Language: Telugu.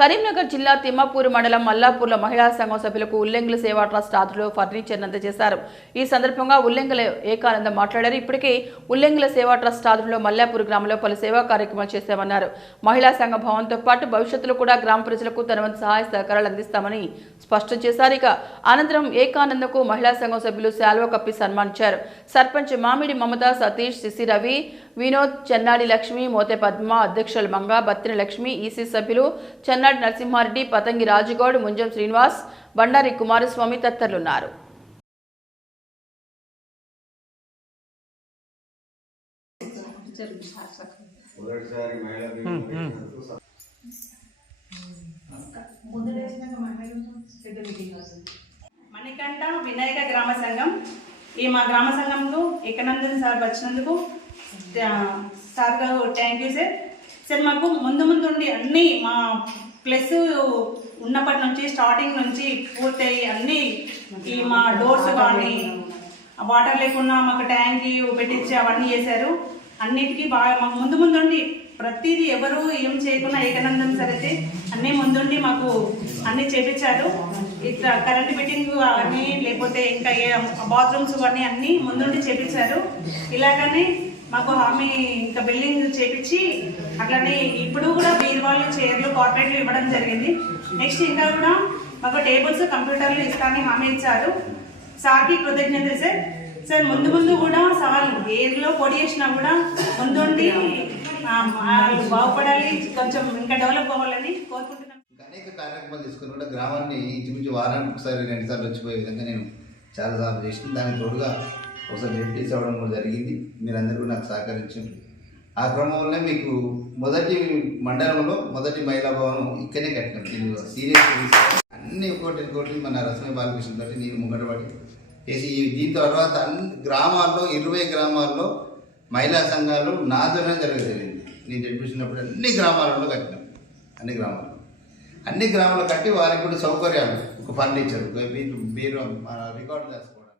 కరీంనగర్ జిల్లా తిమ్మాపూర్ మండలం మల్లాపూర్లో మహిళా సంఘం సభ్యులకు ఉల్లెంగుల సేవా ట్రస్ట్ ఆధ్వర్యంలో ఫర్నిచర్ అందజేశారు. ఈ సందర్భంగా ఉల్లెంగుల ఏకానందం మాట్లాడారు. ఇప్పటికే ఉల్లెంగుల సేవా ట్రస్ట్ ఆధ్వర్యంలో మల్లాపూర్ గ్రామంలో పలు సేవా కార్యక్రమాలు చేస్తామన్నారు. మహిళా సంఘ భవన్తో పాటు భవిష్యత్తులో కూడా గ్రామ ప్రజలకు తన వంతు సహాయ సహకారాలు అందిస్తామని స్పష్టం చేశారు. ఇక అనంతరం ఏకానందకు మహిళా సంఘం సభ్యులు శాల్వ కప్పి సన్మానించారు. సర్పంచ్ మామిడి మమత, సతీష్, సిసి రవి, వినోద్, చెన్నాడి లక్ష్మి, మోతే పద్మ, అధ్యక్షులు మంగ, బత్తిన లక్ష్మి, ఈసీ సభ్యులు చెన్నాడి నరసింహారెడ్డి, పతంగి రాజుగౌడ్, ముంజం శ్రీనివాస్, బండారి కుమారస్వామి తదితరులున్నారు. మణికంఠ వినాయక గ్రామ సంఘం మా గ్రామ సంఘంలో ఏకానందన్ సార్ వచ్చినందుకు సార్ గారు థ్యాంక్ యూ సార్. సార్ మాకు ముందు అన్నీ మా ప్లస్ ఉన్నప్పటి నుంచి స్టార్టింగ్ నుంచి పూర్తయి అన్నీ మా డోర్స్ కానీ వాటర్ లేకుండా మాకు ట్యాంక్ పెట్టించి అవన్నీ చేశారు. అన్నిటికీ బాగా మాకు ముందుండి ప్రతిదీ ఎవరు ఏం చేయకుండా ఏకానందం సార్ అయితే అన్నీ ముందుండి మాకు అన్నీ చేపించారు. ఇట్లా కరెంట్ ఫిట్టింగ్ అవన్నీ లేకపోతే ఇంకా బాత్రూమ్స్ కానీ అన్నీ ముందుండి చేపించారు. ఇలాగనే మాకు హామీ ఇంకా బిల్డింగ్ చేపించి అట్లనే ఇప్పుడు కూడా బీరువాళ్ళు, చైర్లు, కార్పొరేట్లు ఇవ్వడం జరిగింది. నెక్స్ట్ ఇంకా కూడా మాకు టేబుల్స్, కంప్యూటర్లు ఇస్తానని హామీ ఇచ్చారు. సార్కి కృతజ్ఞతలు సార్. సార్ ముందు కూడా సవాళ్ళు ఏదిలో పోటీ చేసినా కూడా ముందుండి బాగుపడాలి, కొంచెం ఇంకా డెవలప్ అవ్వాలని కోరుకుంటున్నాను. అనేక కార్యక్రమాలు తీసుకుని కూడా గ్రామాన్ని ఇంచుమించు వారానికి ఒకసారి 2 సార్లు వచ్చిపోయే విధంగా నేను చాలాసార్లు చేసిన దానికి తోడుగా ఒకసారి డిప్యూటీస్ అవ్వడం కూడా జరిగింది. మీరందరూ కూడా నాకు సహకరించారు. ఆ క్రమంలోనే మీకు మొదటి మండలంలో మొదటి మహిళా భవనం ఇక్కడనే కట్టినాం. నేను సీరియస్ అన్ని ఇంకోటి మన రసమే బాలకృష్ణ తోటి నేను ముంగటపడి చేసి దీని తర్వాత అన్ని గ్రామాల్లో 20 గ్రామాల్లో మహిళా సంఘాలు నా ద్వారా జరగలేదు. నేను జడ్పించినప్పుడు అన్ని గ్రామాలలో కట్టినాం. అన్ని గ్రామాలు కట్టి వారికి కూడా సౌకర్యాలు, ఒక ఫర్నిచర్, బీరో రికార్డు చేసుకోవడం.